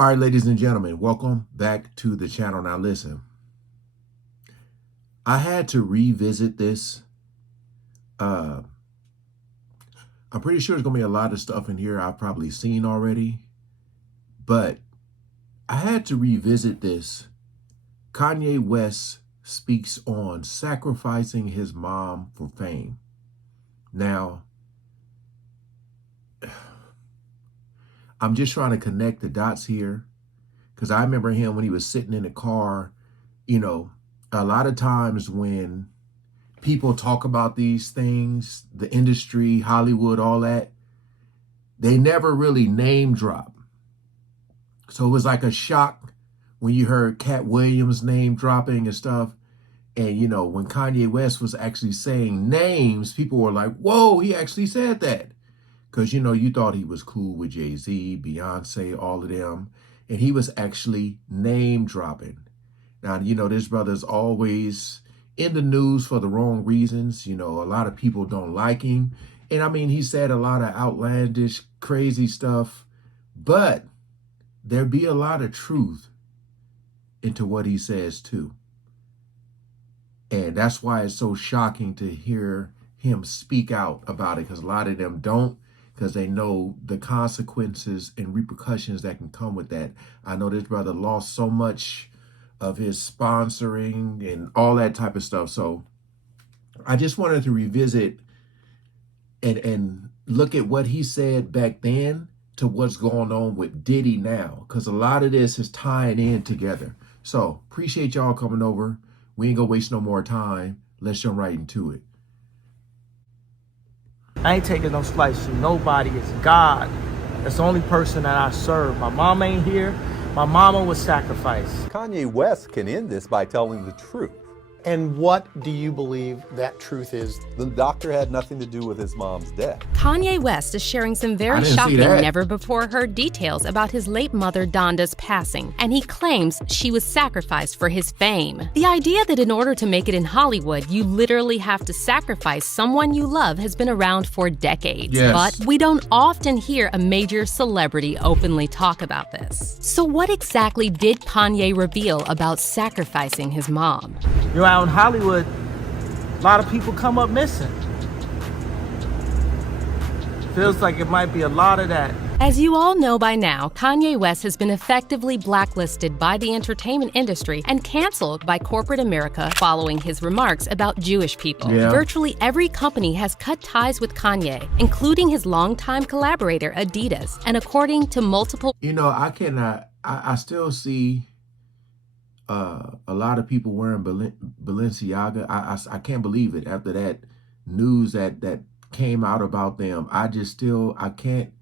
All right, ladies and gentlemen, welcome back to the channel. Now listen, I had to revisit this. Uh, I'm pretty sure there's going to be a lot of stuff in here I've probably seen already, but I had to revisit this. Kanye West speaks on sacrificing his mom for fame. Now, I'm just trying to connect the dots here because I remember him when he was sitting in the car. A lot of times when people talk about these things, the industry, Hollywood, all that, they never really name drop. So it was like a shock when you heard Cat Williams name dropping and stuff. And, when Kanye West was actually saying names, people were like, whoa, he actually said that. Because, you thought he was cool with Jay-Z, Beyonce, all of them. And he was actually name dropping. Now, this brother's always in the news for the wrong reasons. A lot of people don't like him. And I mean, he said a lot of outlandish, crazy stuff. But there be a lot of truth into what he says, too. And that's why it's so shocking to hear him speak out about it, because a lot of them don't, because they know the consequences and repercussions that can come with that. I know this brother lost so much of his sponsoring and all that type of stuff. So I just wanted to revisit and look at what he said back then to what's going on with Diddy now, because a lot of this is tying in together. So appreciate y'all coming over. We ain't gonna waste no more time. Let's jump right into it. I ain't taking no slice from nobody. It's God. That's the only person that I serve. My mom ain't here. My mama was sacrificed. Kanye West can end this by telling the truth. And what do you believe that truth is? The doctor had nothing to do with his mom's death. Kanye West is sharing some very shocking, never-before-heard details about his late mother Donda's passing, and he claims she was sacrificed for his fame. The idea that in order to make it in Hollywood, you literally have to sacrifice someone you love has been around for decades. Yes. But we don't often hear a major celebrity openly talk about this. So what exactly did Kanye reveal about sacrificing his mom? Out in Hollywood, a lot of people come up missing. Feels like it might be a lot of that. As you all know by now, Kanye West has been effectively blacklisted by the entertainment industry and canceled by corporate America following his remarks about Jewish people. Yeah. Virtually every company has cut ties with Kanye, including his longtime collaborator Adidas. And according to multiple... I still see a lot of people wearing Balenciaga. I can't believe it. After that news that came out about them, I can't.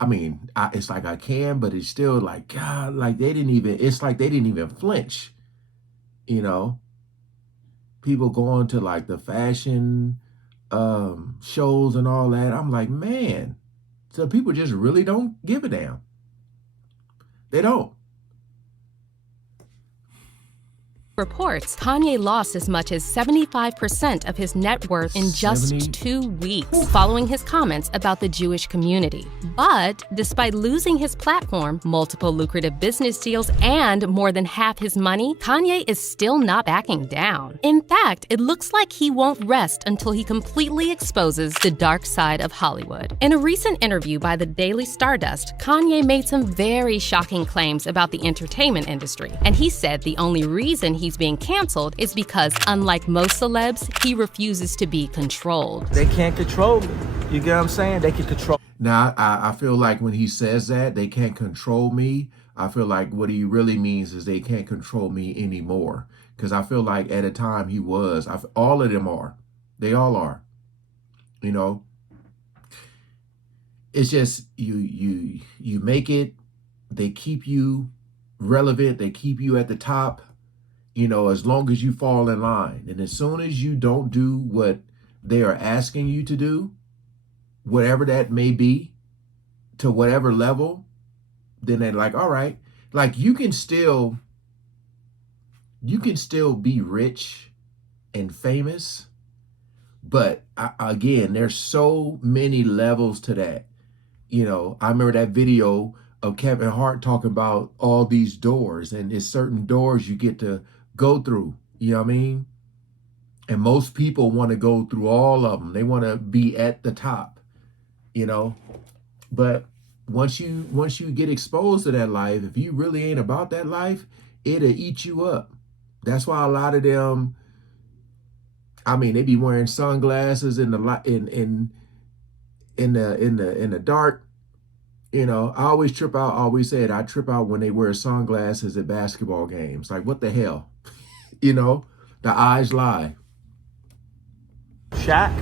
I mean, it's like I can, but it's still like, God, like it's like they didn't even flinch. People going to like the fashion shows and all that. I'm like, man, so people just really don't give a damn. They don't. Reports, Kanye lost as much as 75% of his net worth in just 2 weeks following his comments about the Jewish community. But despite losing his platform, multiple lucrative business deals, and more than half his money, Kanye is still not backing down. In fact, it looks like he won't rest until he completely exposes the dark side of Hollywood. In a recent interview by the Daily Stardust, Kanye made some very shocking claims about the entertainment industry, and he said the only reason he's being canceled is because, unlike most celebs, he refuses to be controlled. They can't control me. You get what I'm saying? They can control. Now, I feel like when he says that, they can't control me, I feel like what he really means is they can't control me anymore. Because I feel like at a time he was. All of them are. They all are. It's just you make it. They keep you relevant. They keep you at the top. As long as you fall in line. And as soon as you don't do what they are asking you to do, whatever that may be, to whatever level, then they're like, all right. Like you can still be rich and famous, but again, there's so many levels to that. I remember that video of Kevin Hart talking about all these doors, and it's certain doors you get to go through. You know what I mean? And most people want to go through all of them. They want to be at the top, you know. But once you get exposed to that life, if you really ain't about that life, it'll eat you up. That's why a lot of them, I mean, they be wearing sunglasses in the light in the dark. You know, I always trip out. I always said I trip out when they wear sunglasses at basketball games. Like, what the hell? You know, the eyes lie. Shaq,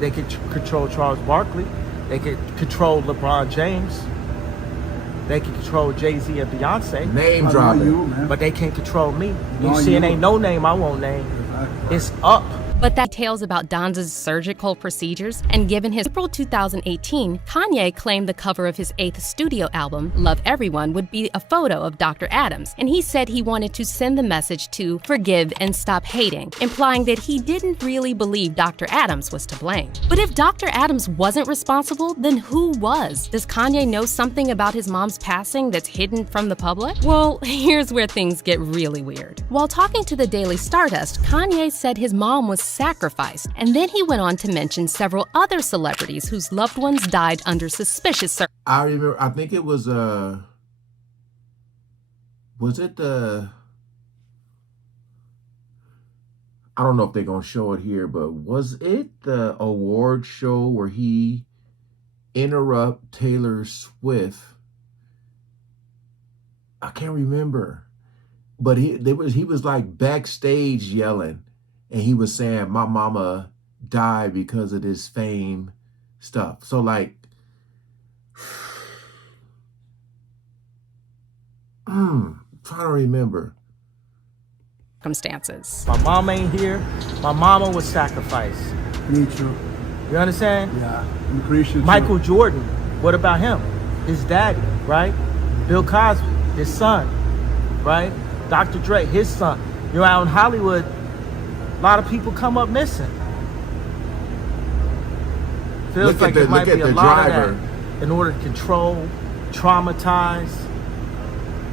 they could control Charles Barkley, they could control LeBron James, they could control Jay-Z and Beyonce. Name dropping. But they can't control me. You see, it ain't no name I won't name. It's up. But that tales about Don's surgical procedures, and given his April 2018, Kanye claimed the cover of his 8th studio album, Love Everyone, would be a photo of Dr. Adams, and he said he wanted to send the message to forgive and stop hating, implying that he didn't really believe Dr. Adams was to blame. But if Dr. Adams wasn't responsible, then who was? Does Kanye know something about his mom's passing that's hidden from the public? Well, here's where things get really weird. While talking to the Daily Stardust, Kanye said his mom was sacrificed, and then he went on to mention several other celebrities whose loved ones died under suspicious circumstances. I remember, I think it was it I don't know if they're going to show it here, but was it the award show where he interrupt Taylor Swift? I can't remember, but he was like backstage yelling, and he was saying, my mama died because of this fame stuff. So like, trying to remember. Circumstances. My mom ain't here. My mama was sacrificed. Me too. You understand? Yeah, I'm Christian too. Michael Jordan, what about him? His daddy, right? Bill Cosby, his son, right? Dr. Dre, his son. You're out in Hollywood, a lot of people come up missing. Feels like there might be a lot of that in order to control, traumatize.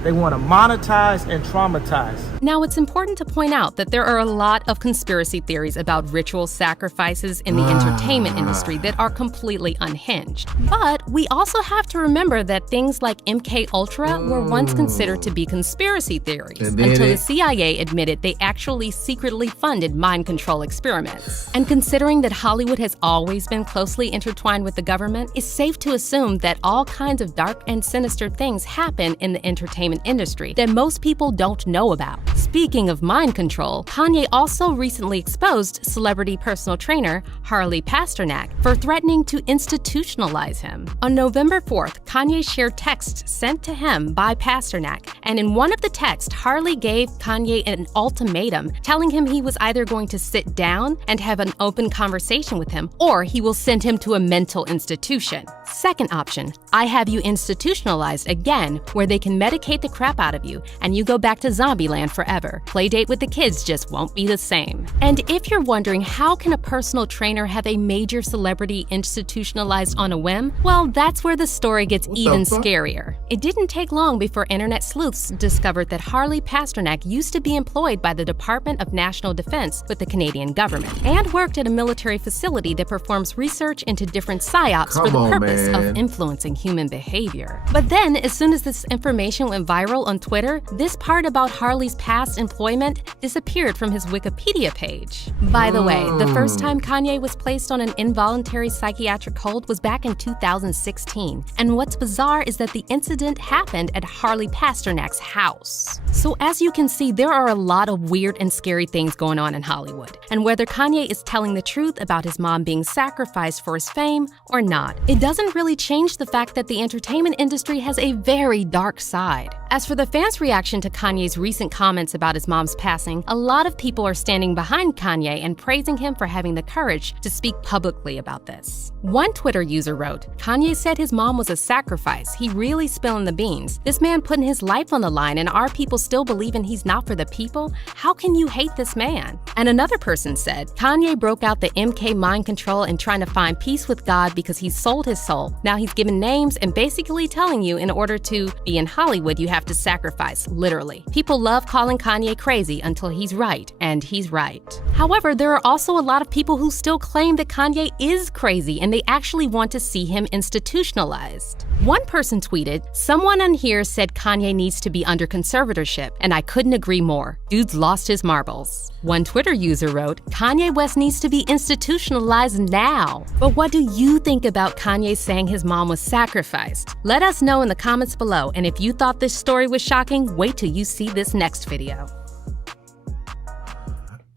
They want to monetize and traumatize. Now, it's important to point out that there are a lot of conspiracy theories about ritual sacrifices in the entertainment industry that are completely unhinged. But we also have to remember that things like MK Ultra were once considered to be conspiracy theories until the CIA admitted they actually secretly funded mind control experiments. And considering that Hollywood has always been closely intertwined with the government, it's safe to assume that all kinds of dark and sinister things happen in the entertainment industry that most people don't know about. Speaking of mind control, Kanye also recently exposed celebrity personal trainer Harley Pasternak for threatening to institutionalize him. On November 4th, Kanye shared texts sent to him by Pasternak, and in one of the texts, Harley gave Kanye an ultimatum, telling him he was either going to sit down and have an open conversation with him, or he will send him to a mental institution. Second option, I have you institutionalized again, where they can medicate the crap out of you, and you go back to Zombieland forever. Playdate with the kids just won't be the same. And if you're wondering how can a personal trainer have a major celebrity institutionalized on a whim, well, that's where the story gets even scarier. It didn't take long before internet sleuths discovered that Harley Pasternak used to be employed by the Department of National Defense with the Canadian government, and worked at a military facility that performs research into different psyops for the purpose of influencing human behavior. But then, as soon as this information went viral on Twitter, this part about Harley's past employment disappeared from his Wikipedia page. By the way, the first time Kanye was placed on an involuntary psychiatric hold was back in 2016. And what's bizarre is that the incident happened at Harley Pasternak's house. So as you can see, there are a lot of weird and scary things going on in Hollywood. And whether Kanye is telling the truth about his mom being sacrificed for his fame or not, it doesn't really change the fact that the entertainment industry has a very dark side. As for the fans' reaction to Kanye's recent comments about his mom's passing, a lot of people are standing behind Kanye and praising him for having the courage to speak publicly about this. One Twitter user wrote, "Kanye said his mom was a sacrifice. He really spilling the beans. This man putting his life on the line and our people still believing he's not for the people? How can you hate this man?" And another person said, "Kanye broke out the MK mind control and trying to find peace with God because he sold his soul. Now he's giving names and basically telling you in order to be in Hollywood, you have to sacrifice, literally. People love calling Kanye crazy until he's right, and he's right." However, there are also a lot of people who still claim that Kanye is crazy and they actually want to see him institutionalized. One person tweeted, "Someone on here said Kanye needs to be under conservatorship, and I couldn't agree more. Dude's lost his marbles." One Twitter user wrote, "Kanye West needs to be institutionalized now." But what do you think about Kanye saying his mom was sacrificed? Let us know in the comments below, and if you thought this story was shocking, wait till you see this next video.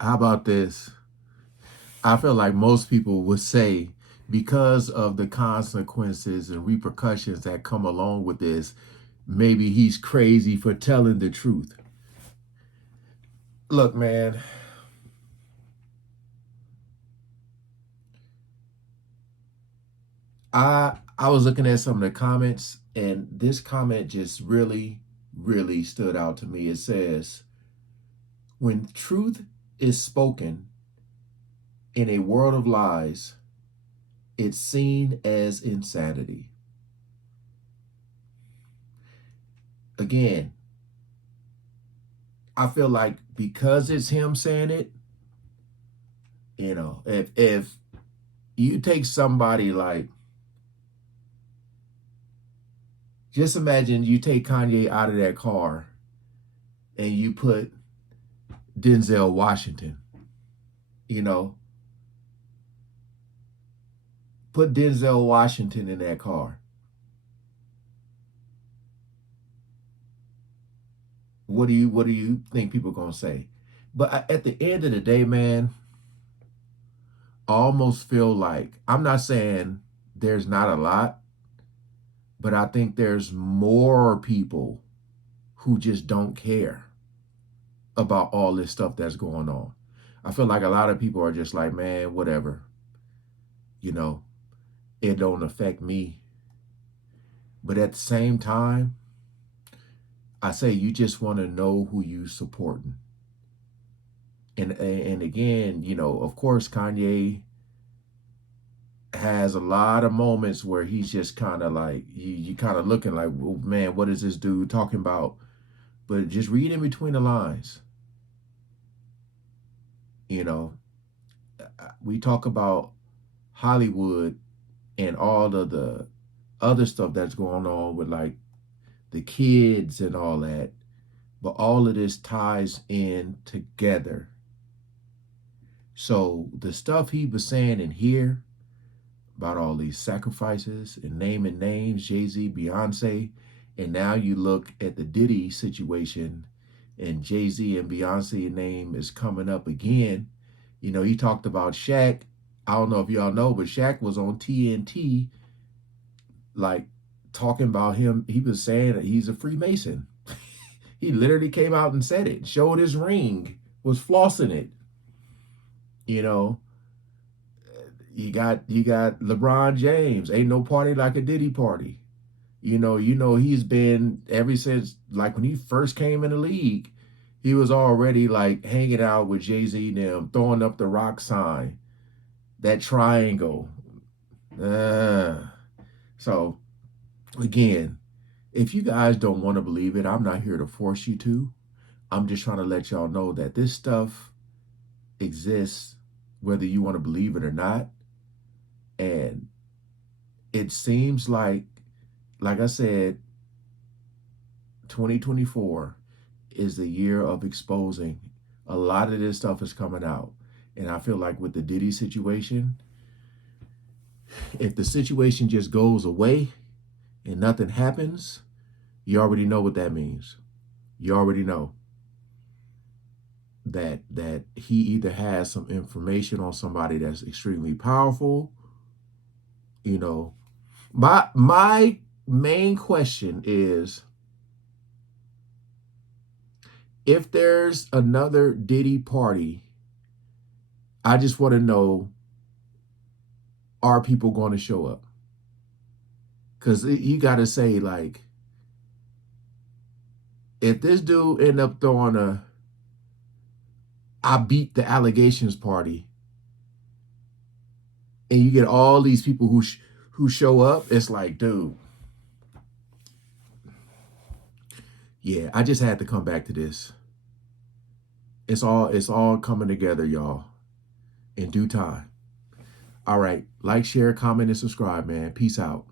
How about this? I feel like most people would say, because of the consequences and repercussions that come along with this, maybe he's crazy for telling the truth. Look, man, I was looking at some of the comments, and this comment just really stood out to me. It says, "When truth is spoken in a world of lies, it's seen as insanity." Again, I feel like because it's him saying it, you know, if you take somebody like, just imagine you take Kanye out of that car and you put Denzel Washington, you know, put Denzel Washington in that car. What do you think people are going to say? But at the end of the day, man, I almost feel like, I'm not saying there's not a lot, but I think there's more people who just don't care about all this stuff that's going on. I feel like a lot of people are just like, man, whatever. You know, it don't affect me. But at the same time, I say you just want to know who you supporting. And again, you know, of course, Kanye has a lot of moments where he's just kind of like, you kind of looking like, well, man, what is this dude talking about? But just read in between the lines. You know, we talk about Hollywood and all of the other stuff that's going on with like the kids and all that, but all of this ties in together. So the stuff he was saying in here about all these sacrifices and naming names, Jay-Z, Beyonce, and now you look at the Diddy situation and Jay-Z and Beyonce name is coming up again. You know, he talked about Shaq. I don't know if y'all know, but Shaq was on TNT, like talking about him. He was saying that he's a Freemason. He literally came out and said it, showed his ring, was flossing it. You know, you got LeBron James, ain't no party like a Diddy party. You know, he's been, ever since, like when he first came in the league, he was already like hanging out with Jay-Z and them, throwing up the rock sign, that triangle. So again, if you guys don't want to believe it, I'm not here to force you to. I'm just trying to let y'all know that this stuff exists, whether you want to believe it or not. And it seems like I said, 2024 is the year of exposing. A lot of this stuff is coming out. And I feel like with the Diddy situation, if the situation just goes away and nothing happens, you already know what that means. You already know that he either has some information on somebody that's extremely powerful. You know, my main question is, if there's another Diddy party, I just want to know, are people going to show up? Because you got to say, like, if this dude end up throwing a I beat the allegations party, and you get all these people who show up, it's like, dude, yeah, I just had to come back to this. It's all coming together, y'all, in due time. All right, like, share, comment, and subscribe, man. Peace out.